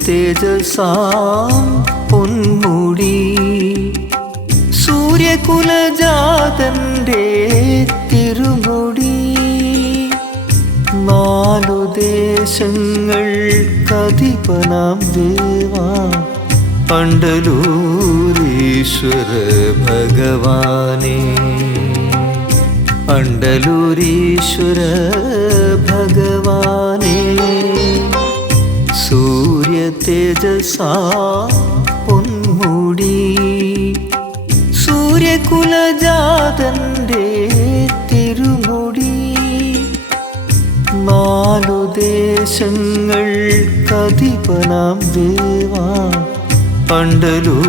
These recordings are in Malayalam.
തേജസാം പൊന്മുടി സൂര്യകുലജാതന്റെ തിരുമുടി നാലു ദേശങ്ങൾക്കധിപനാം ദേവാ അണ്ടലൂരീശ്വര ഭഗവാനേ അണ്ടലൂരീശ്വര ഭഗവാനേ സൂര്യ തേജസാ പൊന്മുടി സൂര്യകുലജാതന്റെ തിരുമുടി നാലു ദേശങ്ങൾക്കധിപനാം ദേവാ അണ്ടലൂരീശ്വര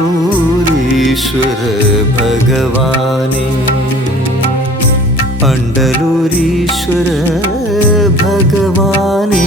ഭഗവാനേ അണ്ടലൂരീശ്വര ഭഗവാനേ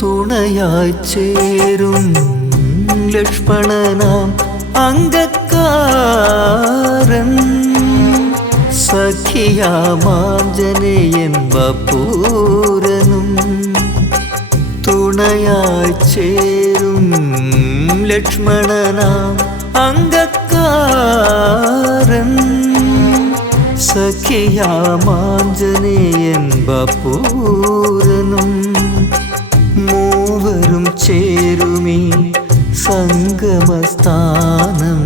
തുണയായി ചേരും ലക്ഷ്മണനാം അംഗക്കാരൻ സഖിയാമാഞ്ജനേയൻ വപൂരനും തുണയായി ചേരും ലക്ഷ്മണനാം അംഗക്കാരൻ സഖിയാമാഞ്ജനേയൻ വപൂരനും മൂവരും ചേരുമീ സംഗമസ്ഥാനം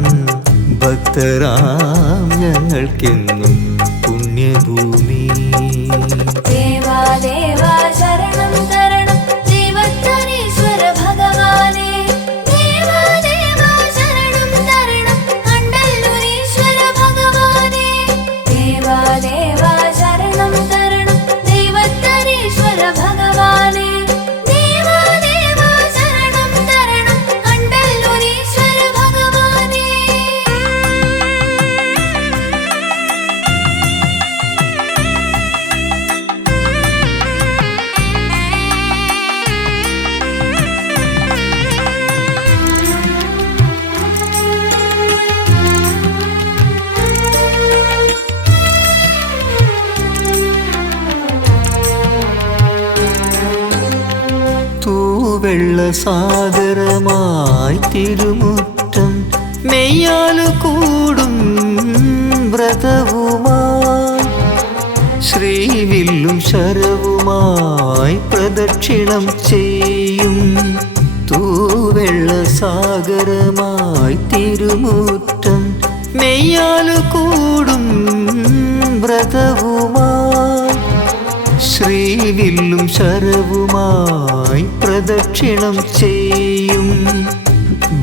ഭക്തരാം ഞങ്ങൾക്കെന്നും പുണ്യഭൂമി ദേവാ ദേവാ ശരണം തരണം ദേവത്തരീശ്വര ഭഗവാനേ ദേവാ ദേവാ ശരണം തരണം അണ്ടല്ലൂരീശ്വര ഭഗവാനേ ദേവാ ദേവാ ശരണം തരണം ദേവത്തരീശ്വര ഭഗവാനേ വെള്ളസാഗരമായി തിരുമുറ്റം മെയ്യാലു കൂടും വ്രതവുമായി ശ്രീവില്ലും ശരവുമായി പ്രദക്ഷിണം ചെയ്യും തൂവെള്ളസാഗരമായി തിരുമുറ്റം മെയ്യാലു കൂടും വ്രതവുമായി ശ്രീവില്ലും ശരവുമായി പ്രദക്ഷിണം ചെയ്യും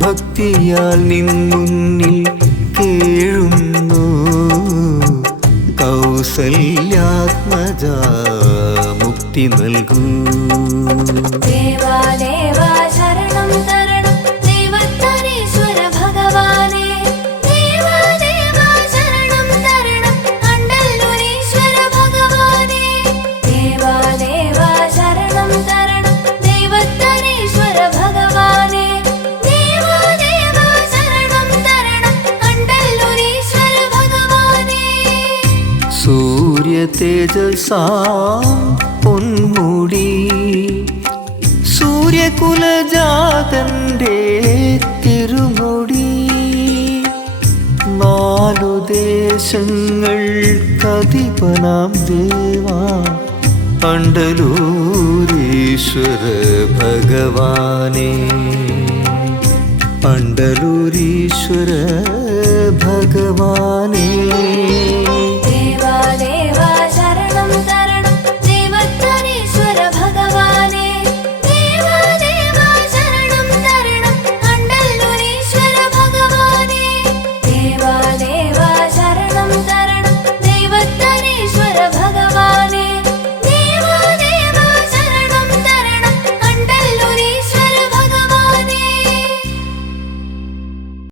ഭക്തിയാൽ നിൻ മുന്നിൽ കേഴുന്നു കൗസല്യാത്മജ മുക്തി നൽകൂ ദേവാ ദേവാ ശരണം തരണം ദേവത്തരീശ്വര ഭഗവാനേ ദേവാ ദേവാ ശരണം തരണം അണ്ടല്ലൂരീശ്വര ഭഗവാനേ ദേവാ ദേവാ ശരണം തരണം ദേവത്തരീശ്വര ഭഗവാനേ ദേവാ ദേവാ ശരണം തരണം അണ്ടല്ലൂരീശ്വര ഭഗവാനേ സൂര്യ തേജസാം പൊന്മുടി സൂര്യകുലജാതന്റെ തിരുമുടി നാലു ദേശങ്ങൾക്കധിപനാം ദേവാ അണ്ടലൂരീശ്വര ഭഗവാനേ അണ്ടലൂരീശ്വര ഭഗവാനേ